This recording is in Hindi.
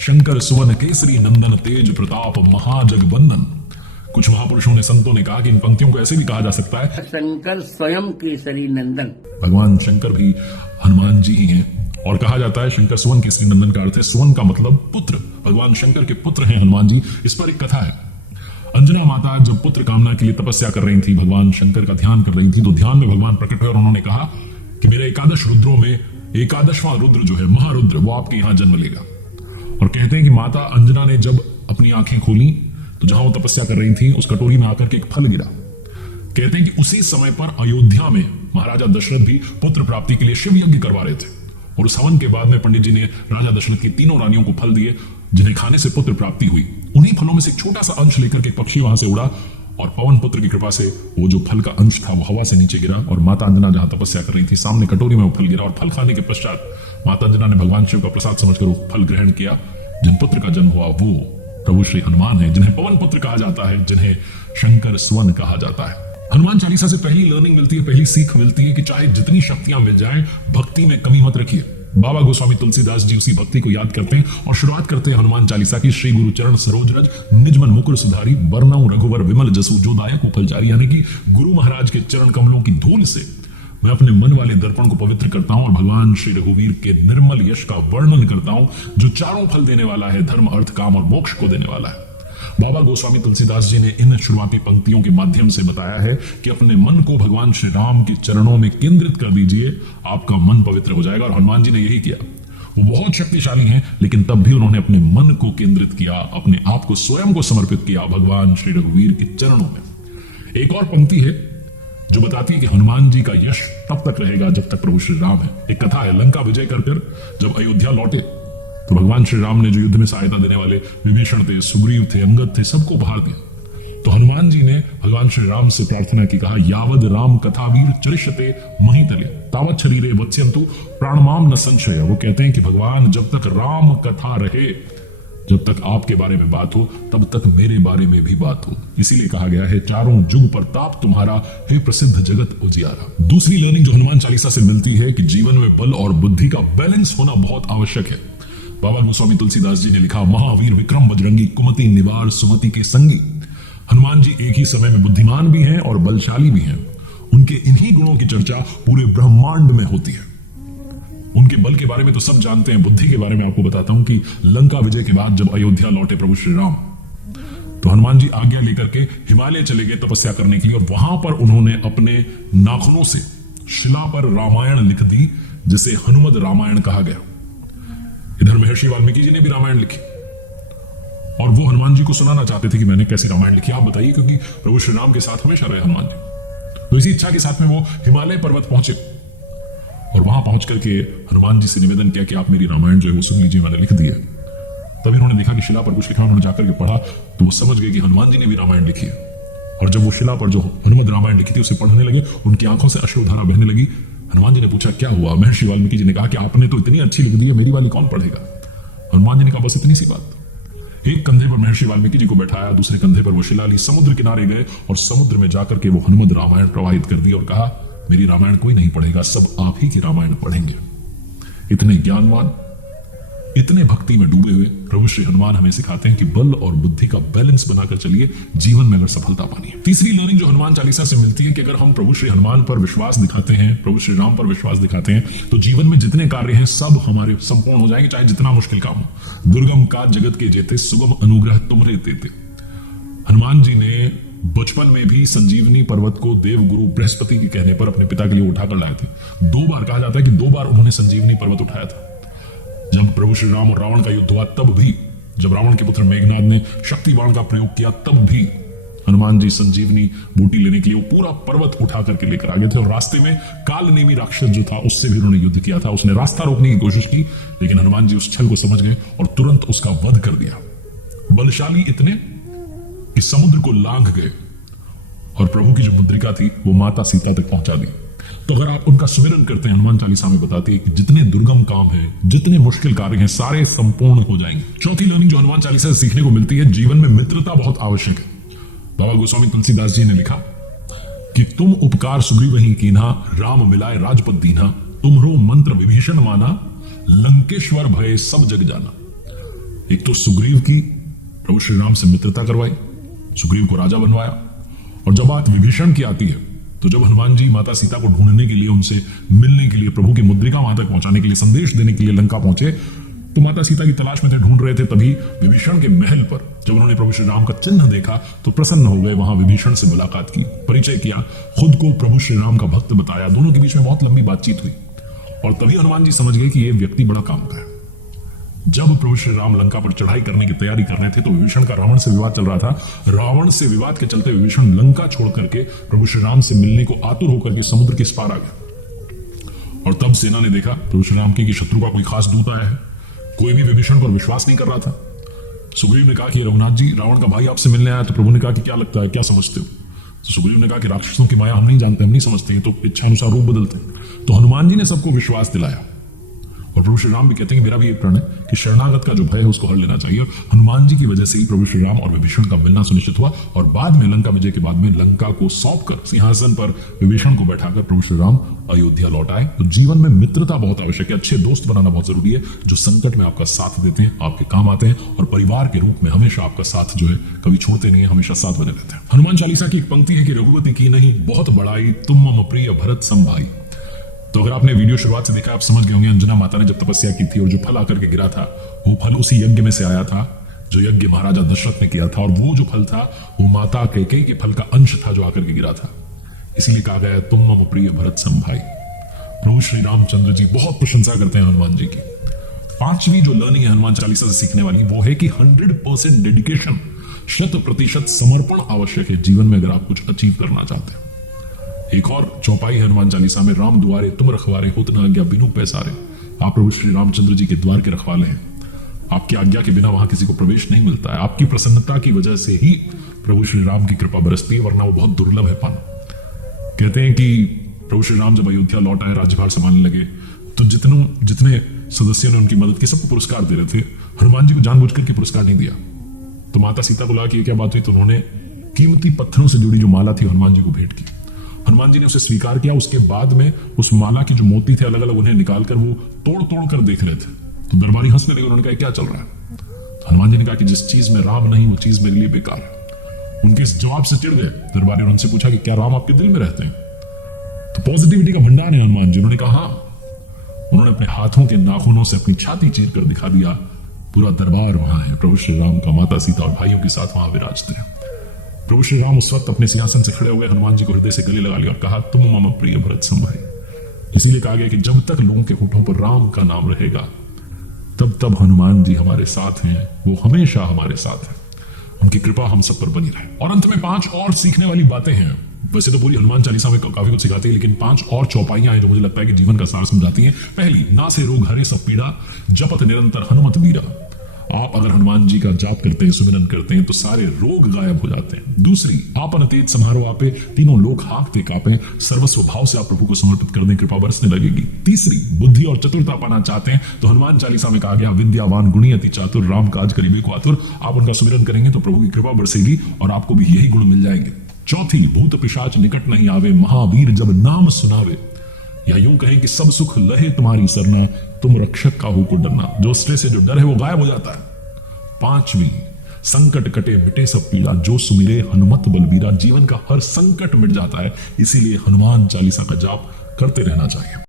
शंकर सुवन केसरी नंदन तेज प्रताप महाजगबंदन। कुछ महापुरुषों ने, संतों ने कहा कि इन पंक्तियों को ऐसे भी कहा जा सकता है, शंकर स्वयं केसरी नंदन। भगवान शंकर भी हनुमान जी ही हैं। और कहा जाता है शंकर सुवन केसरी नंदन का अर्थ है, सुवन का मतलब पुत्र, भगवान शंकर के पुत्र हैं हनुमान जी। इस पर एक कथा है। अंजना माता जब पुत्र कामना के लिए तपस्या कर रही थी, भगवान शंकर का ध्यान कर रही थी, तो ध्यान में भगवान प्रकट हुए और उन्होंने कहा कि मेरे एकादश रुद्रों में 11वां रुद्र जो है महारुद्र, वो आपके यहां जन्म लेगा। और कहते हैं कि माता अंजना ने जब अपनी आंखें खोली तो जहां वो तपस्या कर रही थी उस कटोरी में आकर के एक फल गिरा। कहते हैं कि उसी समय पर अयोध्या में महाराजा दशरथ भी पुत्र प्राप्ति के लिए शिव यज्ञ करवा रहे थे। और उस हवन के बाद में पंडित जी ने राजा दशरथ की तीनों रानियों को फल दिए जिन्हें खाने से पुत्र प्राप्ति हुई। उन्हीं फलों में से एक छोटा सा अंश लेकर के एक पक्षी वहां से उड़ा और पवन पुत्र की कृपा से वो जो फल का अंश था वो हवा से नीचे गिरा और माता अंजना जहां तपस्या कर रही थी सामने कटोरी में वो फल गिरा। और फल खाने के पश्चात माता अंजना ने भगवान शिव का प्रसाद समझकर वो फल ग्रहण किया। जिन पुत्र का जन्म हुआ वो प्रभु श्री हनुमान है, जिन्हें पवन पुत्र कहा जाता है, जिन्हें शंकर सुवन कहा जाता है। हनुमान चालीसा से पहली लर्निंग मिलती है, पहली सीख मिलती है कि चाहे जितनी शक्तियां मिल जाएं, भक्ति में कमी मत रखिए। बाबा गोस्वामी तुलसीदास जी उसी भक्ति को याद करते हैं और शुरुआत करते हैं हनुमान चालीसा की, श्री गुरु चरण सरोज रज निजमन मुकुर सुधारी बरनऊ रघुवर विमल जसु जो दायक उपलचारी। यानी कि गुरु महाराज के चरण कमलों की धूल से मैं अपने मन वाले दर्पण को पवित्र करता हूं और भगवान श्री रघुवीर के निर्मल यश का वर्णन करता हूं जो चारों फल देने वाला है, धर्म अर्थ काम और मोक्ष को देने वाला है। बाबा गोस्वामी तुलसीदास जी ने इन शुरुआती पंक्तियों के माध्यम से बताया है कि अपने मन को भगवान श्री राम के चरणों में केंद्रित कर दीजिए, आपका मन पवित्र हो जाएगा। और हनुमान जी ने यही किया। वो बहुत शक्तिशाली हैं, लेकिन तब भी उन्होंने अपने मन को केंद्रित किया, अपने आप को स्वयं को समर्पित किया भगवान श्री रघुवीर के चरणों में। एक और पंक्ति है जो बताती है कि हनुमान जी का यश तब तक रहेगा जब तक प्रभु श्री राम है। एक कथा है, लंका विजय कर जब अयोध्या लौटे तो भगवान श्री राम ने जो युद्ध में सहायता देने वाले विभीषण थे, सुग्रीव थे, अंगद थे, सबको उपहार दिया। तो हनुमान जी ने भगवान श्री राम से प्रार्थना की, कहा यावद राम कथावीर चरिष्यते महितले तावत शरीरे वत्स्यन्तु प्राणमाम न संशय। वो कहते हैं कि भगवान जब तक राम कथा रहे, जब तक आपके बारे में बात हो, तब तक मेरे बारे में भी बात हो। इसीलिए कहा गया है चारों जुग प्रताप तुम्हारा हे प्रसिद्ध जगत उजियारा। दूसरी लर्निंग जो हनुमान चालीसा से मिलती है कि जीवन में बल और बुद्धि का बैलेंस होना बहुत आवश्यक है। बाबा गोस्वामी तुलसीदास जी ने लिखा, महावीर विक्रम बजरंगी कुमति निवार सुमति के संगी। हनुमान जी एक ही समय में बुद्धिमान भी हैं और बलशाली भी हैं। उनके इन्हीं गुणों की चर्चा पूरे ब्रह्मांड में होती है। उनके बल के बारे में तो सब जानते हैं, बुद्धि के बारे में आपको बताता हूं कि लंका विजय के बाद जब अयोध्या लौटे प्रभु श्री राम, तो हनुमान जी आज्ञा लेकर के हिमालय चले गए तपस्या करने के लिए। और वहां पर उन्होंने अपने नाखूनों से शिला पर रामायण लिख दी, जिसे हनुमद रामायण कहा गया। इधर महर्षि वाल्मीकि जी ने भी रामायण लिखी और वो हनुमान जी को सुनाना चाहते थे कि मैंने कैसे रामायण लिखी, आप बताइए, क्योंकि प्रभु श्री राम के साथ हमेशा रहे हनुमान जी। तो इसी इच्छा के साथ में वो हिमालय पर्वत पहुंचे और वहां पहुंच करके हनुमान जी से निवेदन किया कि आप मेरी रामायण जो है वो सुन लीजिए, मैंने लिख दी है। तभी उन्होंने देखा कि शिला पर कुछ लिखा, उन्होंने जाकर के पढ़ा तो वो समझ गए कि हनुमान जी ने भी रामायण लिखी है। और जब वो शिला पर जो हनुमद रामायण लिखी थी उसे पढ़ने लगे, उनकी आंखों से अश्रुधारा बहने लगी। हनुमान जी ने पूछा क्या हुआ? महर्षि वाल्मीकि जी ने कहा कि आपने तो इतनी अच्छी लिख दी है, मेरी वाली कौन पढ़ेगा? हनुमान जी ने कहा बस इतनी सी बात। एक कंधे पर महर्षि वाल्मीकि जी को बैठाया, दूसरे कंधे पर वो शिला ली, समुद्र किनारे गए और समुद्र में जाकर के वो हनुमद रामायण प्रवाहित कर दी और कहा मेरी रामायण कोई नहीं पढ़ेगा, सब आप ही की रामायण पढ़ेंगे। इतने ज्ञानवान, इतने भक्ति में डूबे हुए प्रभु श्री हनुमान हमें सिखाते हैं कि बल और बुद्धि का बैलेंस बनाकर चलिए, जीवन में अगर सफलता पानी है। तीसरी लर्निंग जो हनुमान चालीसा से मिलती है कि अगर हम प्रभु श्री हनुमान पर विश्वास दिखाते हैं, प्रभु श्री राम पर विश्वास दिखाते हैं, तो जीवन में जितने कार्य हैं सब हमारे संपूर्ण हो जाएंगे, चाहे जितना मुश्किल काम हो। दुर्गम का जगत के जेते सुगम अनुग्रह तुमरे देते। हनुमान जी ने बचपन में भी संजीवनी पर्वत को देव गुरु बृहस्पति के कहने पर अपने पिता के लिए उठाकर लाए थे। 2 बार कहा जाता है कि 2 बार उन्होंने संजीवनी पर्वत उठाया था। जब प्रभु श्री राम और रावण का युद्ध हुआ तब भी, जब रावण के पुत्र मेघनाद ने शक्ति बाण का प्रयोग किया तब भी हनुमान जी संजीवनी बूटी लेने के लिए वो पूरा पर्वत उठा करके लेकर आ गए थे। और रास्ते में कालनेमी राक्षस जो था उससे भी उन्होंने युद्ध किया था। उसने रास्ता रोकने की कोशिश की, लेकिन हनुमान जी उस छल को समझ गए और तुरंत उसका वध कर दिया। बलशाली इतने कि समुद्र को लांघ गए और प्रभु की जो मुद्रिका थी वो माता सीता तक पहुंचा दी। तो अगर आप उनका सुमिरन करते हैं, हनुमान चालीसा में बताती है कि जितने दुर्गम काम हैं, जितने मुश्किल कार्य हैं, सारे संपूर्ण हो जाएंगे। चौथी लर्निंग जो हनुमान चालीसा से सीखने को मिलती है, जीवन में मित्रता बहुत आवश्यक है। बाबा गोस्वामी तुलसीदास जी ने लिखा कि तुम उपकार सुग्रीव ही कीन्हा, राम मिलाए राजपद दीन्हा, तुमरो मंत्र विभीषण माना, लंकेश्वर भय सब जग जाना। एक तो सुग्रीव की प्रभु श्री राम से मित्रता करवाई, सुग्रीव को राजा बनवाया। और जब बात विभीषण की आती है, तो जब हनुमान जी माता सीता को ढूंढने के लिए, उनसे मिलने के लिए, प्रभु की मुद्रिका वहां तक पहुंचाने के लिए, संदेश देने के लिए लंका पहुंचे, तो माता सीता की तलाश में थे, ढूंढ रहे थे। तभी विभीषण के महल पर जब उन्होंने प्रभु श्री राम का चिन्ह देखा तो प्रसन्न हो गए, वहां विभीषण से मुलाकात की, परिचय किया, खुद को प्रभु श्री राम का भक्त बताया। दोनों के बीच में बहुत लंबी बातचीत हुई और तभी हनुमान जी समझ गए कि यह व्यक्ति बड़ा काम का है। जब प्रभु श्री राम लंका पर चढ़ाई करने की तैयारी कर रहे थे तो विभीषण का रावण से विवाद चल रहा था। रावण से विवाद के चलते विभीषण लंका छोड़ करके प्रभु श्री राम से मिलने को आतुर होकर के समुद्र के इस पार आ गया। और तब सेना ने देखा प्रभु श्री राम की कि शत्रु का कोई खास दूत आया है। कोई भी विभीषण पर विश्वास नहीं कर रहा था। सुग्रीव ने कहा कि रघुनाथ जी, रावण का भाई आपसे मिलने आया। तो प्रभु ने कहा कि क्या लगता है, क्या समझते हो? तो सुग्रीव ने कहा कि राक्षसों की माया हम नहीं जानते, हम नहीं समझते, तो इच्छा अनुसार रूप बदलते हैं। तो हनुमान जी ने सबको विश्वास दिलाया। और प्रभु श्री राम भी कहते हैं कि मेरा भी एक प्रण है कि शरणागत का जो भय है उसको हर लेना चाहिए। हनुमान जी की वजह से ही प्रभु श्री राम और विभीषण का मिलना सुनिश्चित हुआ। और बाद में लंका विजय के बाद में लंका को सौंपकर सिंहासन पर विभीषण को बैठाकर प्रभु श्री राम अयोध्या लौट आए। तो जीवन में मित्रता बहुत आवश्यक है, अच्छे दोस्त बनाना बहुत जरूरी है, जो संकट में आपका साथ देते हैं, आपके काम आते हैं और परिवार के रूप में हमेशा आपका साथ जो है कभी छोड़ते नहीं है, हमेशा साथ बने रहते हैं। हनुमान चालीसा की एक पंक्ति है कि रघुपति की नहीं बहुत बड़ाई, तुम मम प्रिय भरत सम भाई। तो अगर आपने वीडियो शुरुआत से देखा, आप समझ गए होंगे अंजना माता ने जब तपस्या की थी और जो फल आकर के गिरा था वो फल उसी यज्ञ में से आया था जो यज्ञ महाराजा दशरथ ने किया था। और वो जो फल था वो माता कैकेयी के फल का अंश था जो आकर के गिरा था। इसीलिए कहा गया तुम मम प्रिय भरत सम भाई। प्रभु श्री रामचंद्र जी बहुत प्रशंसा करते हैं हनुमान जी की। पांचवी जो लर्निंग है हनुमान चालीसा से सीखने वाली वो है कि 100% डेडिकेशन, 100% समर्पण आवश्यक है जीवन में अगर आप कुछ अचीव करना चाहते हैं। एक और चौपाई है हनुमान चालीसा में, राम दुआरे तुम रखवारे, होत न आज्ञा बिनु पैसारे। आप प्रभु श्री रामचंद्र जी के द्वार के रखवाले हैं। आपकी आज्ञा के बिना वहां किसी को प्रवेश नहीं मिलता है। आपकी प्रसन्नता की वजह से ही प्रभु श्री राम की कृपा बरसती है, वरना वो बहुत दुर्लभ है पाना। कहते हैं कि प्रभु श्री राम जब अयोध्या लौट आए, राज्यभार संभालने लगे, तो जितने सदस्यों ने उनकी मदद की सबको पुरस्कार दे रहे थे। हनुमान जी को जानबूझकर के पुरस्कार नहीं दिया। तो माता सीता को लगा कि क्या बात हुई, तो उन्होंने कीमती पत्थरों से जुड़ी जो माला थी हनुमान जी को भेंट की। हनुमान जी ने उसे स्वीकार किया। उसके बाद में उस माला के जो मोती थे अलग अलग उन्हें निकालकर वो तोड़ तोड़ कर देख रहे थे। तो दरबारी हंसने लगे, उन्होंने कहा क्या चल रहा है? तो हनुमान जी ने कहा कि जिस चीज में राम नहीं वो चीज मेरे लिए बेकार है। उनके इस जवाब से चिढ़ गए दरबारी और उनसे पूछा कि क्या राम आपके दिल में रहते हैं? तो पॉजिटिविटी का भंडार है हनुमान जी। उन्होंने कहा हाँ। उन्होंने अपने हाथों के नाखूनों से अपनी छाती चीर कर दिखा दिया। पूरा दरबार वहां है, प्रभु श्री राम का माता सीता और भाइयों के साथ वहां विराजते हैं। प्रभु श्री राम उस वक्त अपने सिंहासन से खड़े हुए हनुमान जी को हृदय से गले लगा लिया और कहा तुम मम प्रिय भरत सम भाई। इसीलिए कहा गया कि जब तक लोगों के होठों पर राम का नाम रहेगा तब तब हनुमान जी हमारे साथ हैं, वो हमेशा हमारे साथ हैं। उनकी कृपा हम सब पर बनी रहे। और अंत में 5 और सीखने वाली बातें हैं। वैसे तो पूरी हनुमान चालीसा में काफी कुछ सिखाती है, लेकिन 5 और चौपाइयां हैं जो मुझे लगता है कि जीवन का सार समझाती हैं। पहली, ना से रोग हरे सब पीड़ा, जपत निरंतर हनुमत वीरा। आप अगर हनुमान जी का जाप करते हैं, सुमिरन करते हैं, तो सारे रोग गायब हो जाते हैं। दूसरी, आपन तेज समारोह आपे, तीनों लोग हाँकते कांपे, सर्वस्व भाव से आप प्रभु को समर्पित कर दें, कृपा बरसने लगेगी। तीसरी, बुद्धि और चतुरता पाना चाहते हैं तो हनुमान चालीसा में कहा गया विद्यावान गुणी अति चातुर, राम काज करीबे को आतुर। आप उनका सुमिरन करेंगे तो प्रभु की कृपा बरसेगी और आपको भी यही गुण मिल जाएंगे। चौथी, भूत पिशाच निकट नहीं आवे, महावीर जब नाम सुनावे। या यूं कहें कि सब सुख लहे तुम्हारी सरना, तुम रक्षक काहू को डरना। जो स्ट्रेस है, जो डर है, वो गायब हो जाता है। पांचवी, संकट कटे मिटे सब पीड़ा, जो सुमिरे हनुमत बलबीरा। जीवन का हर संकट मिट जाता है, इसीलिए हनुमान चालीसा का जाप करते रहना चाहिए।